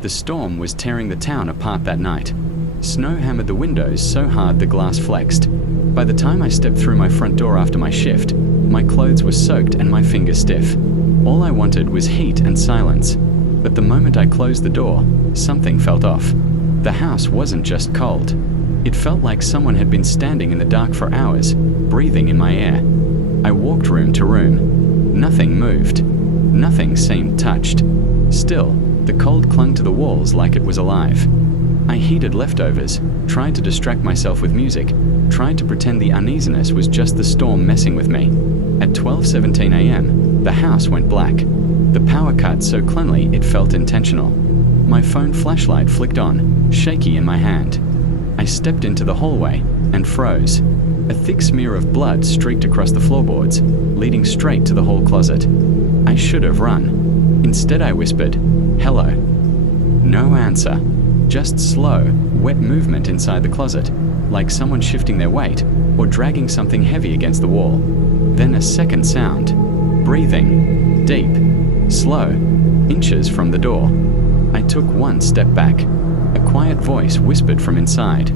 The storm was tearing the town apart that night. Snow hammered the windows so hard the glass flexed. By the time I stepped through my front door after my shift, my clothes were soaked and my fingers stiff. All I wanted was heat and silence. But the moment I closed the door, something felt off. The house wasn't just cold. It felt like someone had been standing in the dark for hours, breathing in my air. I walked room to room. Nothing moved. Nothing seemed touched. Still, the cold clung to the walls like it was alive. I heated leftovers, tried to distract myself with music, tried to pretend the uneasiness was just the storm messing with me. At 12:17 a.m., the house went black. The power cut so cleanly it felt intentional. My phone flashlight flicked on, shaky in my hand. I stepped into the hallway and froze. A thick smear of blood streaked across the floorboards, leading straight to the hall closet. I should have run. Instead I whispered, "Hello." No answer. Just slow, wet movement inside the closet, like someone shifting their weight or dragging something heavy against the wall. Then a second sound. Breathing. Deep. Slow. Inches from the door. I took one step back. A quiet voice whispered from inside,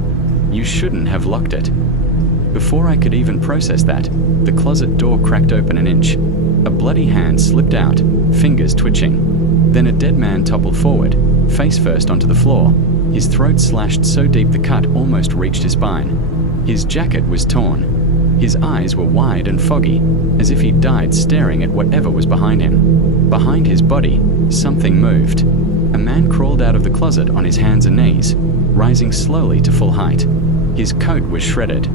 "You shouldn't have locked it." Before I could even process that, the closet door cracked open an inch. A bloody hand slipped out, fingers twitching. Then a dead man toppled forward, face first onto the floor, his throat slashed so deep the cut almost reached his spine. His jacket was torn. His eyes were wide and foggy, as if he'd died staring at whatever was behind him. Behind his body, something moved. A man crawled out of the closet on his hands and knees, rising slowly to full height. His coat was shredded.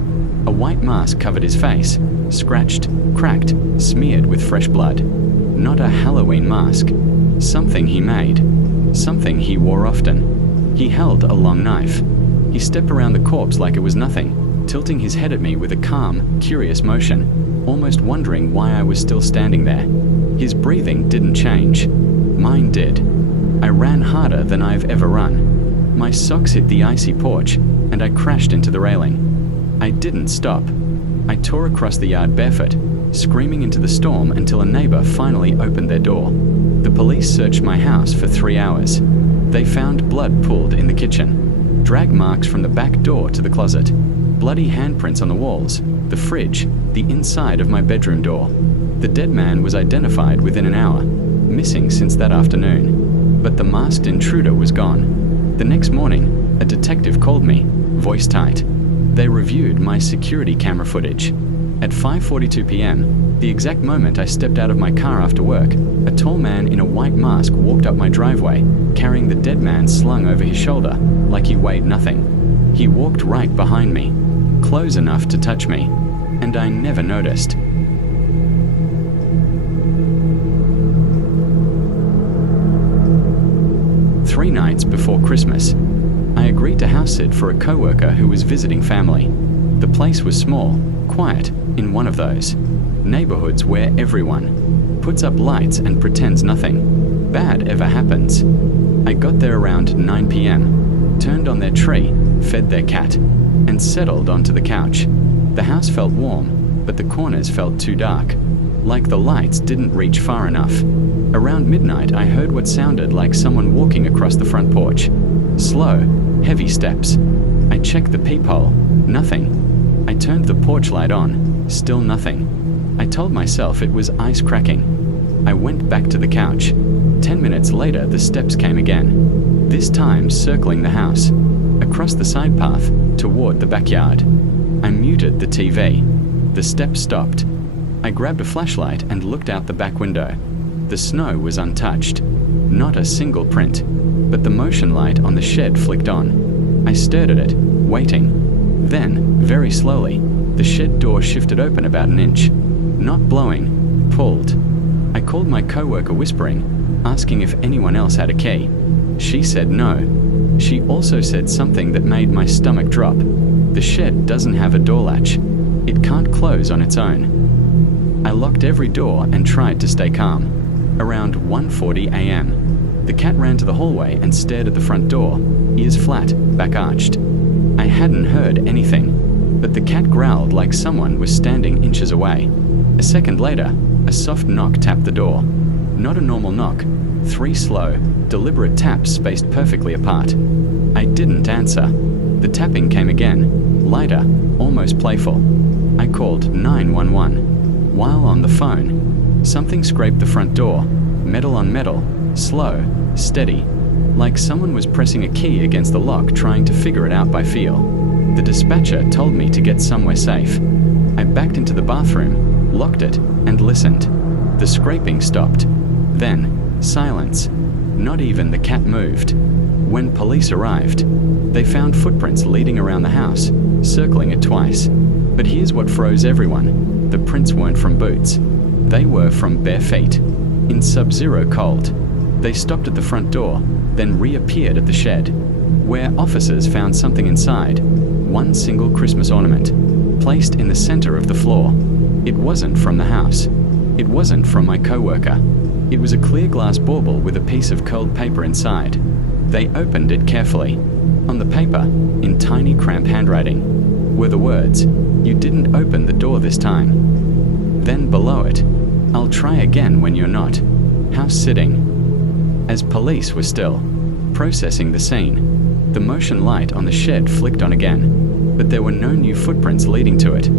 A white mask covered his face, scratched, cracked, smeared with fresh blood. Not a Halloween mask. Something he made. Something he wore often. He held a long knife. He stepped around the corpse like it was nothing, tilting his head at me with a calm, curious motion, almost wondering why I was still standing there. His breathing didn't change. Mine did. I ran harder than I've ever run. My socks hit the icy porch, and I crashed into the railing. I didn't stop. I tore across the yard barefoot, screaming into the storm until a neighbor finally opened their door. The police searched my house for 3 hours. They found blood pooled in the kitchen, drag marks from the back door to the closet, bloody handprints on the walls, the fridge, the inside of my bedroom door. The dead man was identified within an hour, missing since that afternoon. But the masked intruder was gone. The next morning, a detective called me, voice tight. They reviewed my security camera footage. At 5:42 p.m., the exact moment I stepped out of my car after work, a tall man in a white mask walked up my driveway, carrying the dead man slung over his shoulder, like he weighed nothing. He walked right behind me, close enough to touch me, and I never noticed. Three nights before Christmas, I agreed to house sit for a coworker who was visiting family. The place was small, quiet, in one of those neighborhoods where everyone puts up lights and pretends nothing bad ever happens. I got there around 9 p.m., turned on their tree, fed their cat, and settled onto the couch. The house felt warm, but the corners felt too dark, like the lights didn't reach far enough. Around midnight, I heard what sounded like someone walking across the front porch. Slow, heavy steps. I checked the peephole. Nothing. I turned the porch light on. Still nothing. I told myself it was ice cracking. I went back to the couch. 10 minutes later, the steps came again. This time circling the house, across the side path, toward the backyard. I muted the TV. The steps stopped. I grabbed a flashlight and looked out the back window. The snow was untouched. Not a single print. But the motion light on the shed flicked on. I stared at it, waiting. Then, very slowly, the shed door shifted open about an inch. Not blowing, pulled. I called my coworker whispering, asking if anyone else had a key. She said no. She also said something that made my stomach drop. The shed doesn't have a door latch. It can't close on its own. I locked every door and tried to stay calm. Around 1:40 a.m., the cat ran to the hallway and stared at the front door, ears flat, back arched. I hadn't heard anything, but the cat growled like someone was standing inches away. A second later, a soft knock tapped the door. Not a normal knock, 3 slow, deliberate taps spaced perfectly apart. I didn't answer. The tapping came again, lighter, almost playful. I called 911. While on the phone, something scraped the front door, metal on metal, slow, steady, like someone was pressing a key against the lock trying to figure it out by feel. The dispatcher told me to get somewhere safe. I backed into the bathroom, locked it, and listened. The scraping stopped. Then, silence. Not even the cat moved. When police arrived, they found footprints leading around the house, circling it twice. But here's what froze everyone. The prints weren't from boots. They were from bare feet. In sub-zero cold. They stopped at the front door, then reappeared at the shed, where officers found something inside. One single Christmas ornament, placed in the center of the floor. It wasn't from the house. It wasn't from my coworker. It was a clear glass bauble with a piece of curled paper inside. They opened it carefully. On the paper, in tiny cramped handwriting, were the words, "You didn't open the door this time." Then below it, "I'll try again when you're not. House sitting." As police were still processing the scene, the motion light on the shed flicked on again, but there were no new footprints leading to it.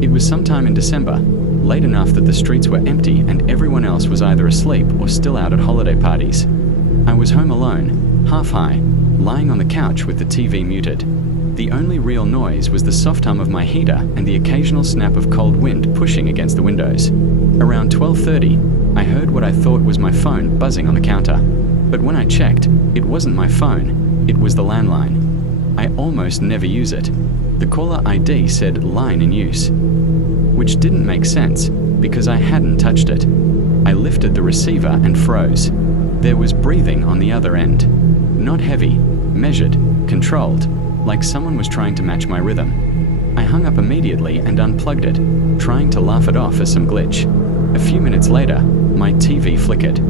It was sometime in December, late enough that the streets were empty and everyone else was either asleep or still out at holiday parties. I was home alone, half high, lying on the couch with the TV muted. The only real noise was the soft hum of my heater and the occasional snap of cold wind pushing against the windows. Around 12:30, I heard what I thought was my phone buzzing on the counter. But when I checked, it wasn't my phone, it was the landline. I almost never use it. The caller ID said line in use, which didn't make sense because I hadn't touched it. I lifted the receiver and froze. There was breathing on the other end. Not heavy, measured, controlled, like someone was trying to match my rhythm. I hung up immediately and unplugged it, trying to laugh it off as some glitch. A few minutes later, my TV flickered.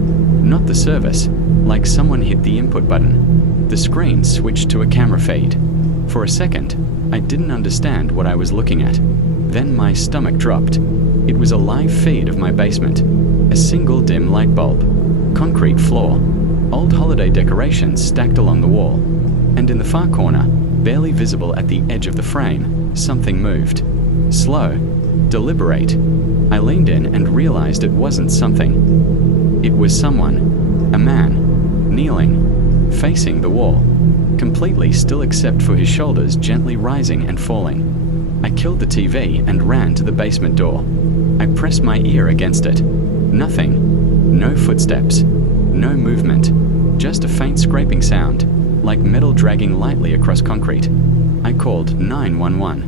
Not the service, like someone hit the input button. The screen switched to a camera feed. For a second, I didn't understand what I was looking at. Then my stomach dropped. It was a live feed of my basement. A single dim light bulb. Concrete floor. Old holiday decorations stacked along the wall. And in the far corner, barely visible at the edge of the frame, something moved. Slow. Deliberate. I leaned in and realized it wasn't something. It was someone. A man. Kneeling. Facing the wall. Completely still except for his shoulders gently rising and falling. I killed the TV and ran to the basement door. I pressed my ear against it. Nothing. No footsteps. No movement. Just a faint scraping sound, like metal dragging lightly across concrete. I called 911.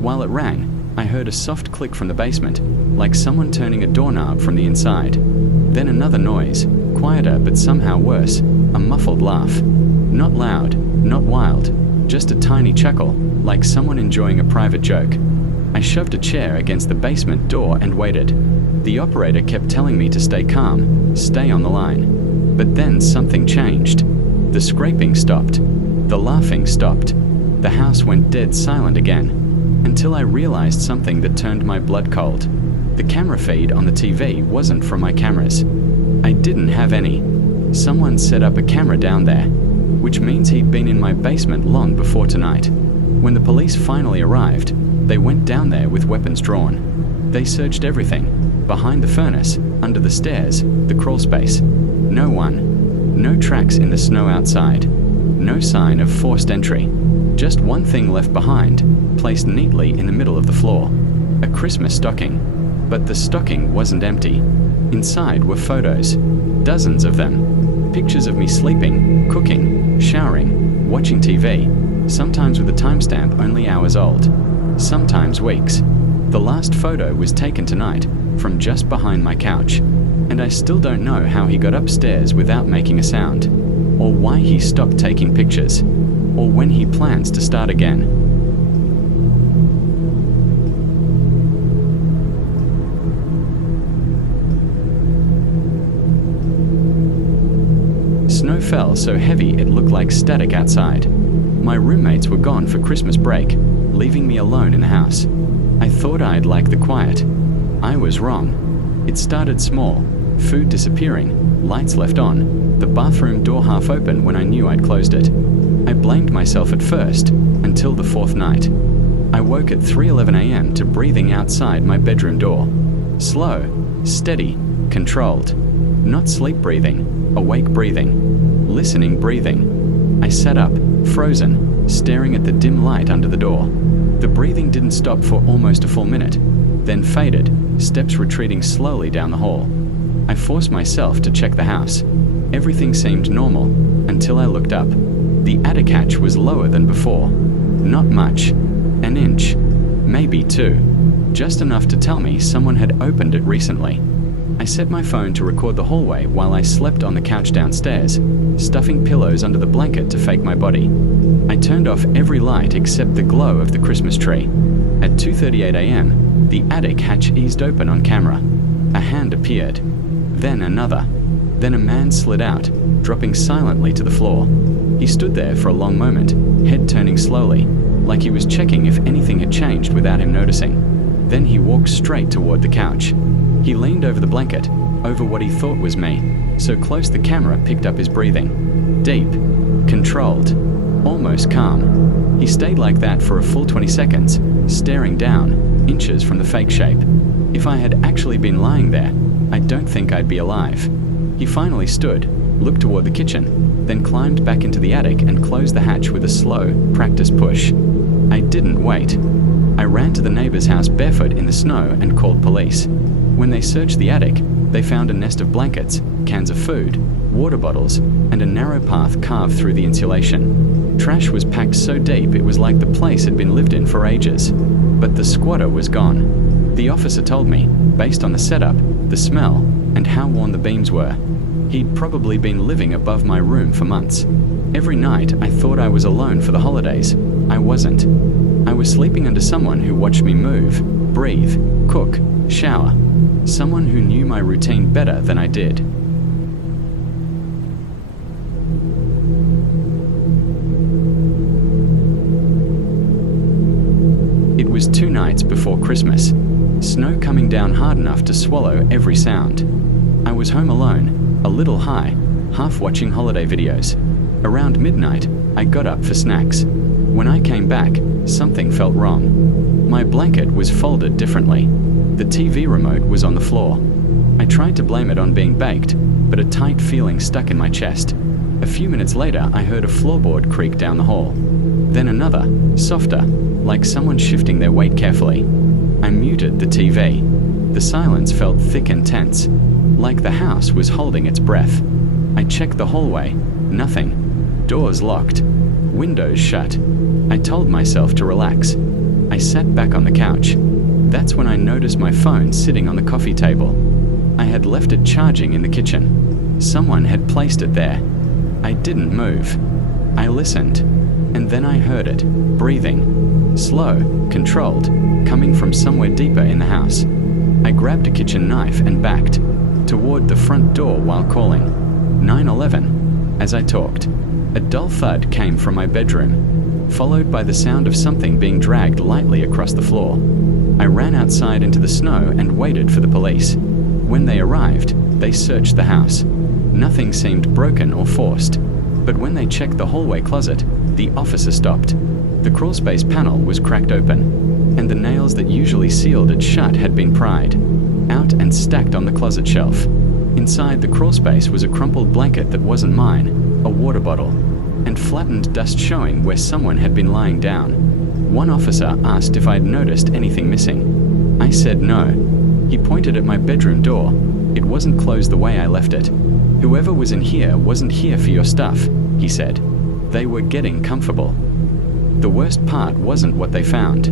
While it rang, I heard a soft click from the basement, like someone turning a doorknob from the inside. Then another noise, quieter but somehow worse, a muffled laugh. Not loud, not wild, just a tiny chuckle, like someone enjoying a private joke. I shoved a chair against the basement door and waited. The operator kept telling me to stay calm, stay on the line. But then something changed. The scraping stopped. The laughing stopped. The house went dead silent again, until I realized something that turned my blood cold. The camera feed on the TV wasn't from my cameras. I didn't have any. Someone set up a camera down there, which means he'd been in my basement long before tonight. When the police finally arrived, they went down there with weapons drawn. They searched everything, behind the furnace, under the stairs, the crawl space. No one. No tracks in the snow outside. No sign of forced entry. Just one thing left behind, placed neatly in the middle of the floor. A Christmas stocking. But the stocking wasn't empty. Inside were photos. Dozens of them. Pictures of me sleeping, cooking, showering, watching TV. Sometimes with a timestamp only hours old. Sometimes weeks. The last photo was taken tonight, from just behind my couch. And I still don't know how he got upstairs without making a sound, or why he stopped taking pictures, or when he plans to start again. Snow fell so heavy it looked like static outside. My roommates were gone for Christmas break, leaving me alone in the house. I thought I'd like the quiet. I was wrong. It started small, food disappearing, lights left on, the bathroom door half open when I knew I'd closed it. I blamed myself at first, until the fourth night. I woke at 3:11 a.m. to breathing outside my bedroom door. Slow, steady, controlled. Not sleep breathing, awake breathing, listening breathing. I sat up, frozen, staring at the dim light under the door. The breathing didn't stop for almost a full minute, then faded, steps retreating slowly down the hall. I forced myself to check the house. Everything seemed normal, until I looked up. The attic hatch was lower than before. Not much. An inch. Maybe two. Just enough to tell me someone had opened it recently. I set my phone to record the hallway while I slept on the couch downstairs, stuffing pillows under the blanket to fake my body. I turned off every light except the glow of the Christmas tree. At 2:38 a.m., the attic hatch eased open on camera. A hand appeared. Then another. Then a man slid out, dropping silently to the floor. He stood there for a long moment, head turning slowly, like he was checking if anything had changed without him noticing. Then he walked straight toward the couch. He leaned over the blanket, over what he thought was me, so close the camera picked up his breathing. Deep, controlled, almost calm. He stayed like that for a full 20 seconds, staring down, inches from the fake shape. If I had actually been lying there, I don't think I'd be alive. He finally stood, looked toward the kitchen, then climbed back into the attic and closed the hatch with a slow, practiced push. I didn't wait. I ran to the neighbor's house barefoot in the snow and called police. When they searched the attic, they found a nest of blankets, cans of food, water bottles, and a narrow path carved through the insulation. Trash was packed so deep it was like the place had been lived in for ages. But the squatter was gone. The officer told me, based on the setup, the smell, and how worn the beams were. He'd probably been living above my room for months. Every night I thought I was alone for the holidays. I wasn't. I was sleeping under someone who watched me move, breathe, cook, shower. Someone who knew my routine better than I did. It was 2 nights before Christmas. Snow coming down hard enough to swallow every sound. I was home alone, a little high, half watching holiday videos. Around midnight, I got up for snacks. When I came back, something felt wrong. My blanket was folded differently. The TV remote was on the floor. I tried to blame it on being baked, but a tight feeling stuck in my chest. A few minutes later, I heard a floorboard creak down the hall. Then another, softer, like someone shifting their weight carefully. I muted the TV. The silence felt thick and tense, like the house was holding its breath. I checked the hallway. Nothing. Doors locked. Windows shut. I told myself to relax. I sat back on the couch. That's when I noticed my phone sitting on the coffee table. I had left it charging in the kitchen. Someone had placed it there. I didn't move. I listened. And then I heard it, breathing. Slow, controlled, coming from somewhere deeper in the house. I grabbed a kitchen knife and backed toward the front door while calling 911 as I talked. A dull thud came from my bedroom, followed by the sound of something being dragged lightly across the floor. I ran outside into the snow and waited for the police. When they arrived, they searched the house. Nothing seemed broken or forced, but when they checked the hallway closet, the officer stopped. The crawlspace panel was cracked open, and the nails that usually sealed it shut had been pried, out and stacked on the closet shelf. Inside the crawlspace was a crumpled blanket that wasn't mine, a water bottle, and flattened dust showing where someone had been lying down. One officer asked if I'd noticed anything missing. I said no. He pointed at my bedroom door. It wasn't closed the way I left it. Whoever was in here wasn't here for your stuff, he said. They were getting comfortable. The worst part wasn't what they found.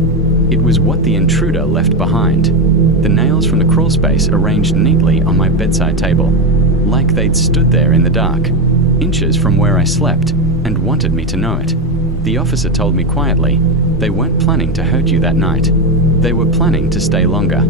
It was what the intruder left behind. The nails from the crawlspace arranged neatly on my bedside table, like they'd stood there in the dark, inches from where I slept, and wanted me to know it. The officer told me quietly, they weren't planning to hurt you that night. They were planning to stay longer.